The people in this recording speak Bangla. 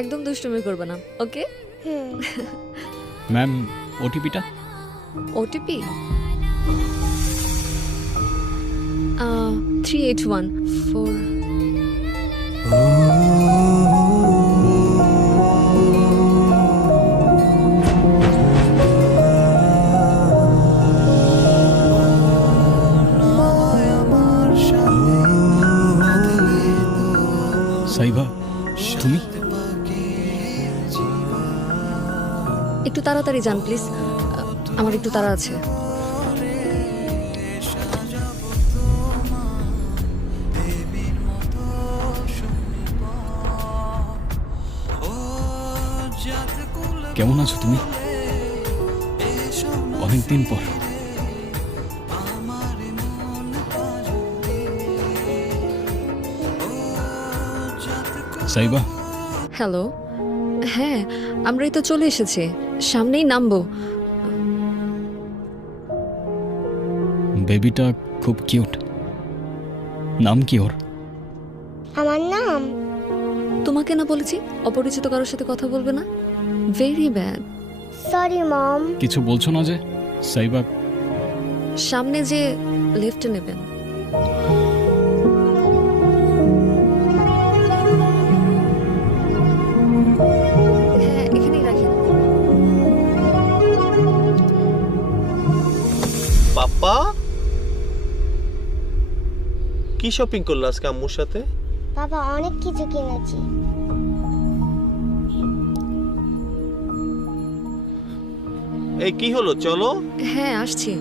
একদম দুষ্টুমি করবে না, ওকে? ম্যাম, ওটিপিটা? ওটিপি 3814। সাইবা, তুমি? একটু তাড়াতাড়ি যান প্লিজ, আমার একটু তাড়া আছে। কেমন আছো তুমি? অনেকদিন পর। সাইবা, হ্যালো, হ্যাঁ আমরাই তো চলে এসেছি, সামনেই নামবো। বেবিটা খুব কিউট। নাম কি ওর? আমার নাম তোমাকে না বলেছি অপরিচিত কারোর সাথে কথা বলবে না? Very bad. Sorry mom. কিছু বলছো না যে? সাইবা, সামনে যে লেফটে নেবেন। হ্যাঁ এখানেই রাখেন। পাপা কি শপিং করলো আজকে আম্মুর সাথে? বাবা অনেক কিছু কিনেছি। এই কি হলো, চলো। হ্যাঁ আসছি।